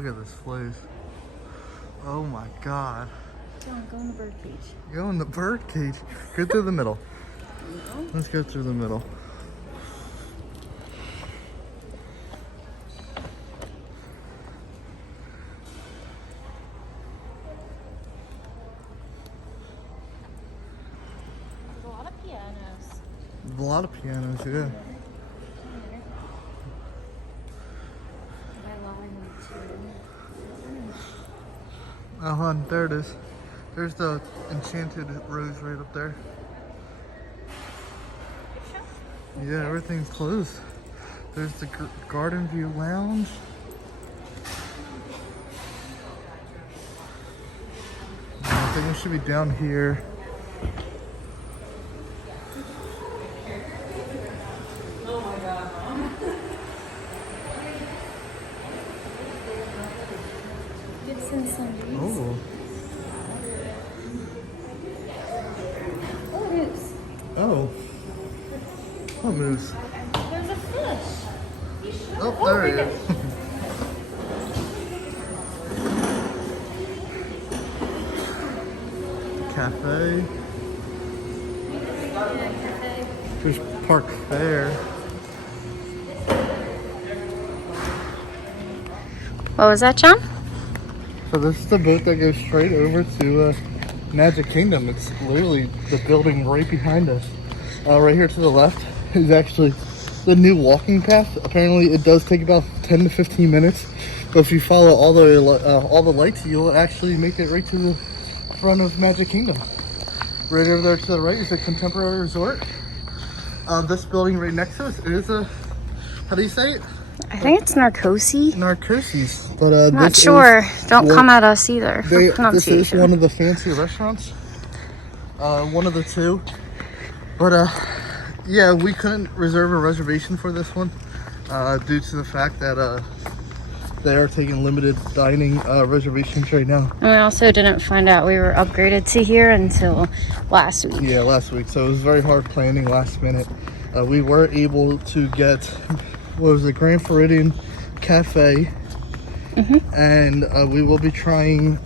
Look at this place. Oh my god. Go in the bird cage. Go in the bird cage. Go through the middle. No. Let's go through the middle. There's a lot of pianos. A lot of pianos, yeah. Oh, hon, there it is. There's the enchanted rose right up there. Yeah, everything's closed. There's the Garden View Lounge. I think it should be down here. Oh my god, Mom. Gibson Sundays. Oh. Oh, moose. Oh. What moose? There's a fish. Oh, there he is. Cafe. There's Park Fair. What was that, John? So this is the boat that goes straight over to Magic Kingdom. It's literally the building right behind us. Right here to the left is actually the new walking path. Apparently it does take about 10 to 15 minutes, but if you follow all the lights, you'll actually make it right to the front of Magic Kingdom. Right over there to the right is a Contemporary Resort. This building right next to us is a, how do you say it? I think it's Narcosi. Narcosis. But I'm not sure. Don't come at us either for this pronunciation. is one of the fancy restaurants. One of the two. But yeah, we couldn't reserve a reservation for this one due to the fact that they are taking limited dining reservations right now. And we also didn't find out we were upgraded to here until last week. Yeah, last week. So it was very hard planning last minute. We were able to get, what was it, Grand Floridian Cafe. And we will be trying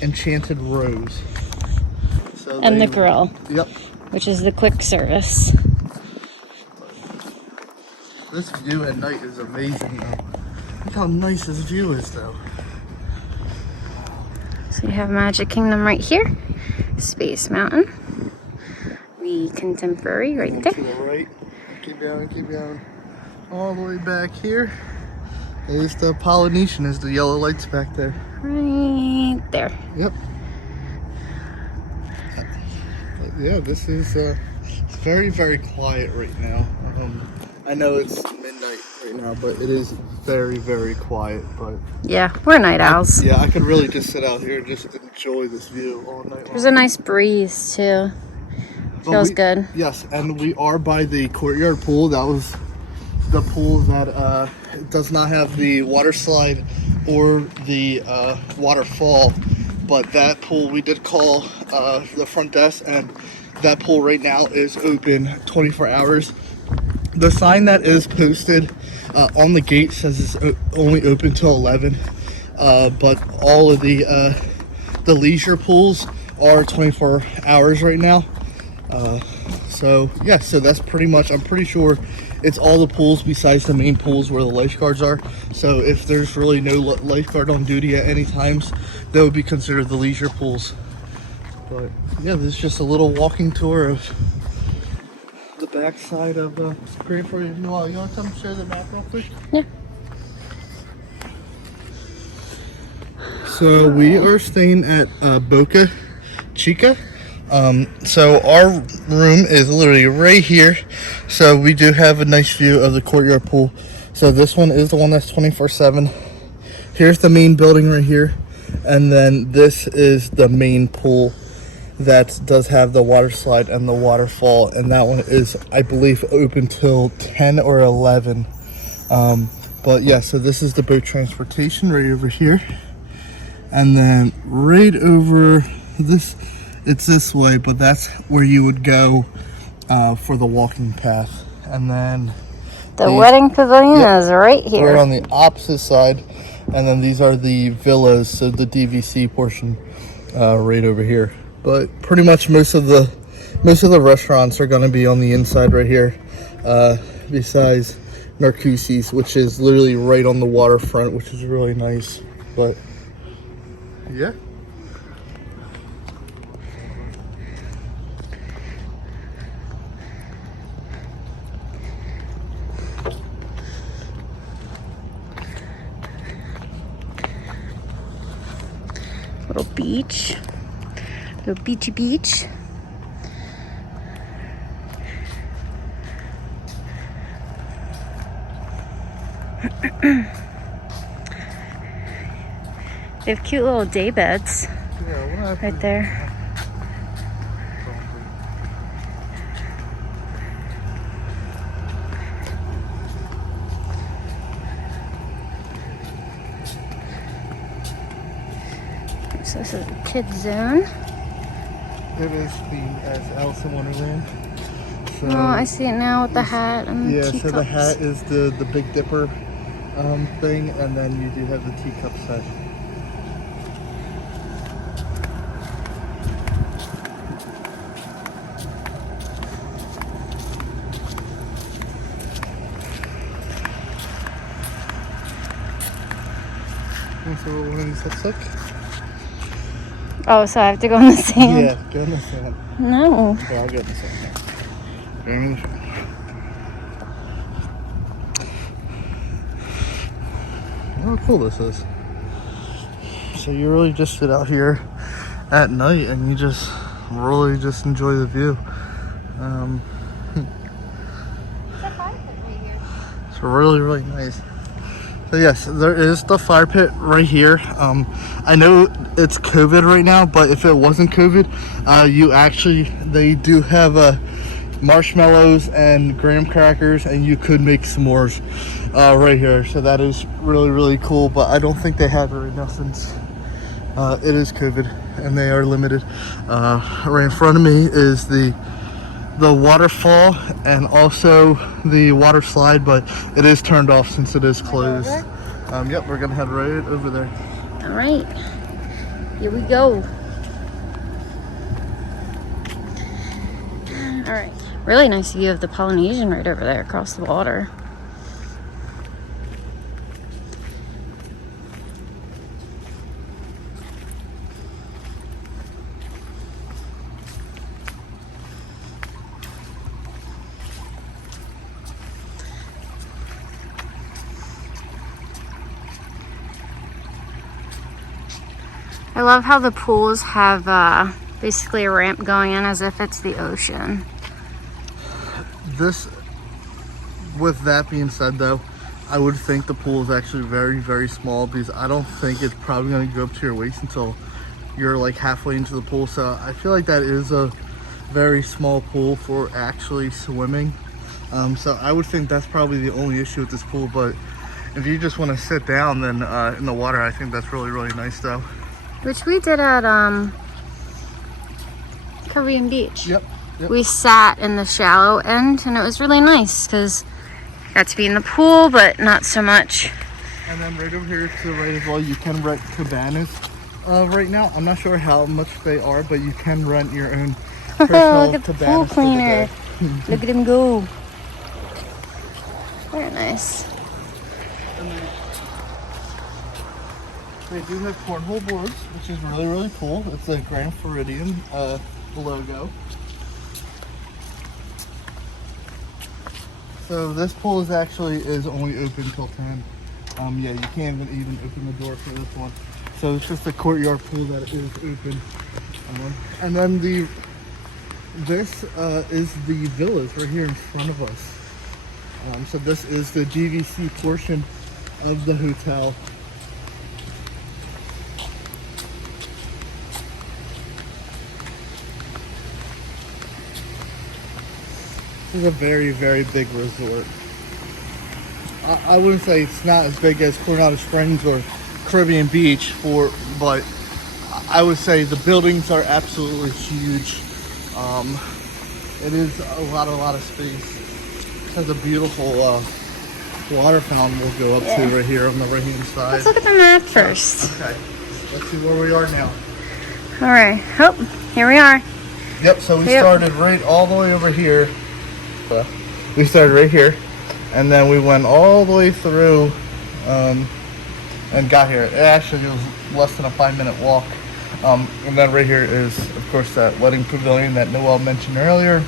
Enchanted Rose. So And the grill. Yep. Which is the quick service. This view at night is amazing though. Look how nice this view is though. So you have Magic Kingdom right here. Space Mountain. The Contemporary right And there. to the right. Keep down. All the way back here. There's the Polynesian, is the yellow lights back there. Right there. Yep. But yeah, this is it's very, very quiet right now. I know it's midnight right now, but it is very, very quiet. But Yeah, we're night owls. yeah, I could really just sit out here and just enjoy this view all night long. There's a nice breeze too. Feels good. Yes, and we are by the courtyard pool. That was the pool that does not have the water slide or the waterfall, but that pool we did call the front desk, and that pool right now is open 24 hours. The sign that is posted on the gate says it's only open till 11, but all of the leisure pools are 24 hours right now. So yeah, so that's pretty much, I'm pretty sure it's all the pools besides the main pools where the lifeguards are. So if there's really no lifeguard on duty at any times, that would be considered the leisure pools. But yeah, this is just a little walking tour of the backside of Grand Floridian. Well, you want to come share the map real quick? Yeah. So we are staying at Boca Chica. So our room is literally right here. So we do have a nice view of the courtyard pool. So this one is the one that's 24/7. Here's the main building right here. And then this is the main pool that does have the water slide and the waterfall. And that one is, I believe, open till 10 or 11. But yeah, so this is the boat transportation right over here. And then right over this, it's this way, but that's where you would go for the walking path. And then The wedding pavilion is right here. We're on the opposite side, and then these are the villas, so the DVC portion right over here. But pretty much most of the restaurants are going to be on the inside right here, besides Narcoossee's, which is literally right on the waterfront, which is really nice. But yeah. Little beach. Little beachy beach. They have cute little day beds right there. So this is the Kidzone. It is as Alice in Wonderland. So, Oh, I see it now with the hat and the teacups. So the hat is the Big Dipper thing, and then you do have the teacup set. And so one of these looks like. Oh, so I have to go in the sand? Yeah, go in the sand. No. Okay, I'll get in the sand. Go in the sand. Look how cool this is. So you really just sit out here at night and you just really just enjoy the view. It's really nice. So yes, there is the fire pit right here. I know it's COVID right now, but if it wasn't COVID, they do have marshmallows and graham crackers, and you could make s'mores right here. So that is really cool, but I don't think they have it right now since it is COVID and they are limited. Right in front of me is the waterfall and also the water slide, but it is turned off since it is closed. Yep, we're gonna head right over there. All right, here we go. All right, really nice view of the Polynesian right over there across the water. I love how the pools have basically a ramp going in as if it's the ocean. With that being said though, I would think the pool is actually very small, because I don't think it's probably going to go up to your waist until you're like halfway into the pool. So I feel like that is a very small pool for actually swimming. So I would think that's probably the only issue with this pool, but if you just want to sit down then in the water, I think that's really nice though. Which we did at Caribbean Beach. Yep. We sat in the shallow end and it was really nice because got to be in the pool, but not so much. And then right over here to the right as well, you can rent cabanas right now. I'm not sure how much they are, but you can rent your own personal look at the cabana pool cleaner. Look at him go. Very nice. They do have cornhole boards, which is really cool. It's a Grand Floridian logo. So this pool is only open till 10. Yeah, you can't even open the door for this one. So it's just a courtyard pool that is open. And then this is the villas right here in front of us. So this is the DVC portion of the hotel. This is a very big resort. I wouldn't say it's not as big as Coronado Springs or Caribbean Beach, but I would say the buildings are absolutely huge. It is a lot of space. It has a beautiful water fountain will go up to right here on the right hand side. Let's look at the map first. Okay. Let's see where we are now. All right. Oh, here we are. Yep, so we started right all the way over here. We started right here, and then we went all the way through and got here. It actually was less than a 5-minute walk. And then right here is, of course, that wedding pavilion that Noel mentioned earlier.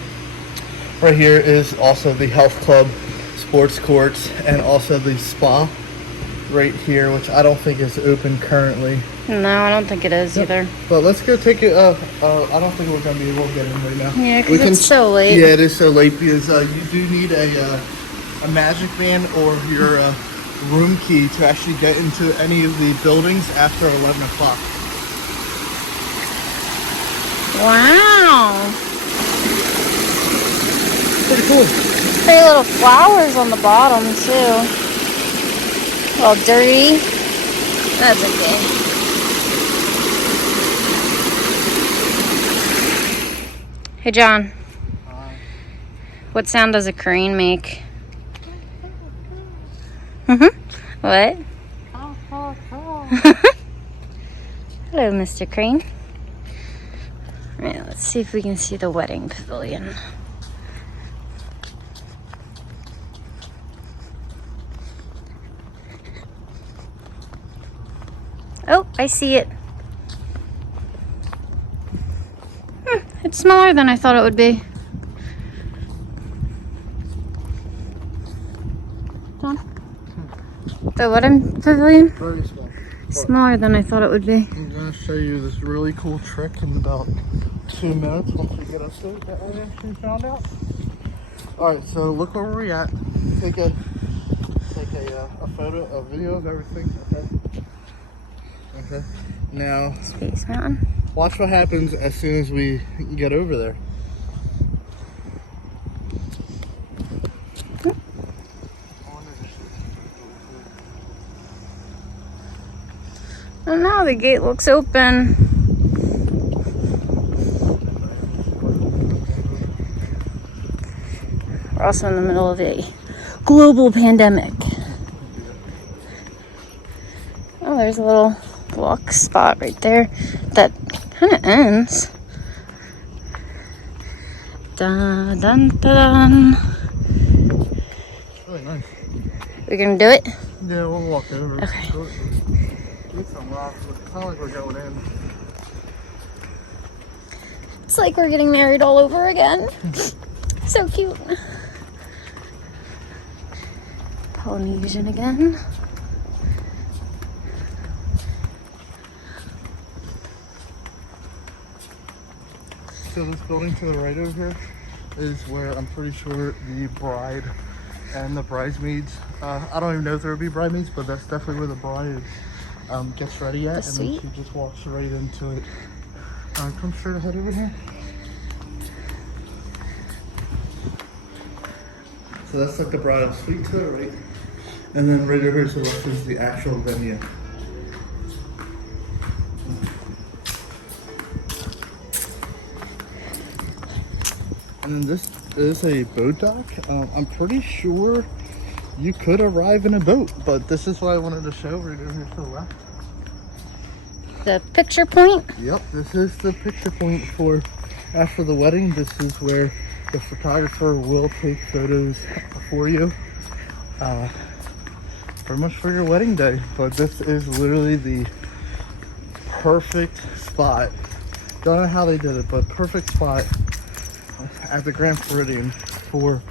Right here is also the health club, sports courts, and also the spa right here, which I don't think is open currently. No, I don't think it is either. But let's go take it. I don't think we're going to be able to get in right now. Yeah, because it's so late. Yeah, it is so late because you do need a magic band or your room key to actually get into any of the buildings after 11 o'clock. Wow. Pretty cool. Pretty little flowers on the bottom, too. A little dirty. That's okay. Hey, John. What sound does a crane make? What? Hello, Mr. Crane. All right, let's see if we can see the wedding pavilion. Oh, I see it. It's smaller than I thought it would be. John? The wedding pavilion? Very small. Smaller than I thought it would be. I'm going to show you this really cool trick in about 2 minutes once we get up to it that we actually found out. Alright, so look where we're at. Take a photo, a video of everything. Okay. Now, Space Mountain. watch what happens as soon as we get over there. And now the gate looks open. We're also in the middle of a global pandemic. Oh, there's a little walk spot right there that kind of ends. Dun dun dun. It's really nice. We're gonna do it? Yeah, we'll walk over. Okay. Get some rocks. It's kind of like we're going in. It's like we're getting married all over again. So cute. Polynesian again. So this building to the right over here is where I'm pretty sure the bride and the bridesmaids, I don't even know if there would be bridesmaids, but that's definitely where the bride gets ready at. The and then suite? she just walks right into it. Come straight ahead over here. So that's like the bridal suite to the right. And then right over here to the left is the actual venue. And then this is a boat dock. I'm pretty sure you could arrive in a boat, but this is what I wanted to show right over here to the left. The picture point. Yep, this is the picture point for after the wedding. This is where the photographer will take photos for you. Pretty much for your wedding day, but this is literally the perfect spot. Don't know how they did it, but perfect spot at the Grand Floridian for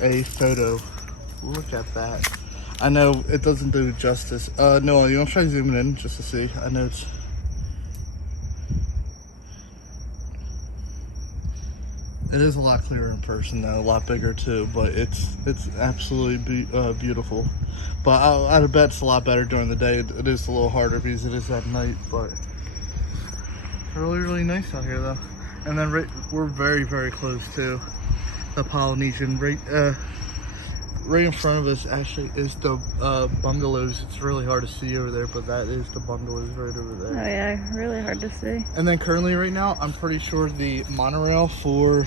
a photo. Look at that. I know it doesn't do justice. No, you want to try zooming in just to see. I know it's... It is a lot clearer in person though, a lot bigger too, but it's absolutely beautiful. But I'd bet it's a lot better during the day. It is a little harder because it is at night, but really nice out here though. And then we're very close to the Polynesian. Right in front of us actually is the bungalows. It's really hard to see over there, but that is the bungalows right over there. Oh yeah, really hard to see. And then currently right now, I'm pretty sure the monorail for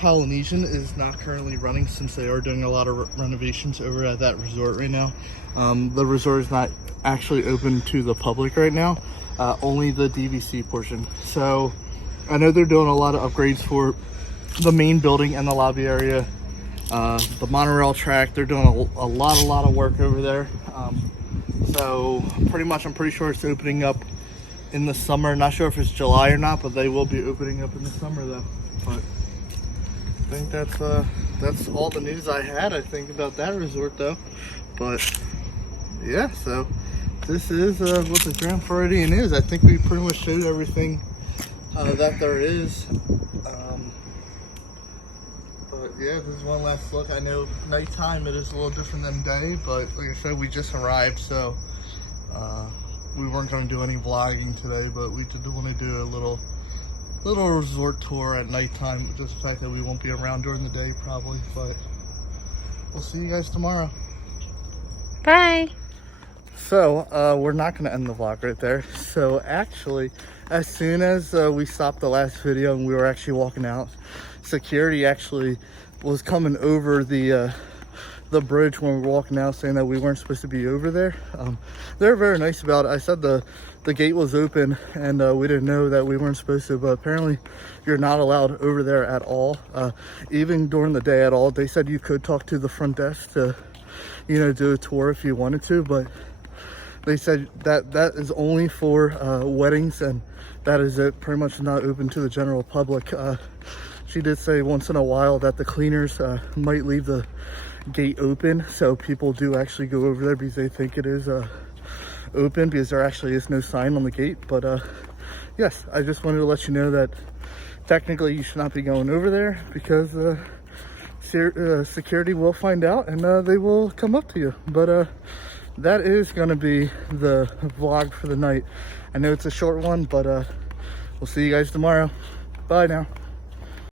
Polynesian is not currently running since they are doing a lot of renovations over at that resort right now. The resort is not actually open to the public right now, only the DVC portion. So I know they're doing a lot of upgrades for the main building and the lobby area, the monorail track. They're doing a lot of work over there. So I'm pretty sure it's opening up in the summer. Not sure if it's July or not, but they will be opening up in the summer though. But I think that's all the news I had, I think, about that resort though. But yeah, so this is what the Grand Floridian is. I think we pretty much showed everything that there is. But yeah, this is one last look. I know nighttime it is a little different than day, but like I said, we just arrived, so we weren't going to do any vlogging today, but we did want to do a little resort tour at nighttime. Just the fact that we won't be around during the day probably, but we'll see you guys tomorrow. Bye. So we're not going to end the vlog right there. So actually, as soon as we stopped the last video and we were actually walking out, security actually was coming over the bridge when we were walking out, saying that we weren't supposed to be over there. They're very nice about it. I said the gate was open and we didn't know that we weren't supposed to, but apparently you're not allowed over there at all, even during the day at all. They said you could talk to the front desk to, you know, do a tour if you wanted to, but they said that is only for weddings, and that is it. Pretty much not open to the general public. She did say once in a while that the cleaners might leave the gate open, so people do actually go over there because they think it is open, because there actually is no sign on the gate. But yes, I just wanted to let you know that technically you should not be going over there, because security will find out and they will come up to you. But that is going to be the vlog for the night. I know it's a short one, but we'll see you guys tomorrow. Bye now.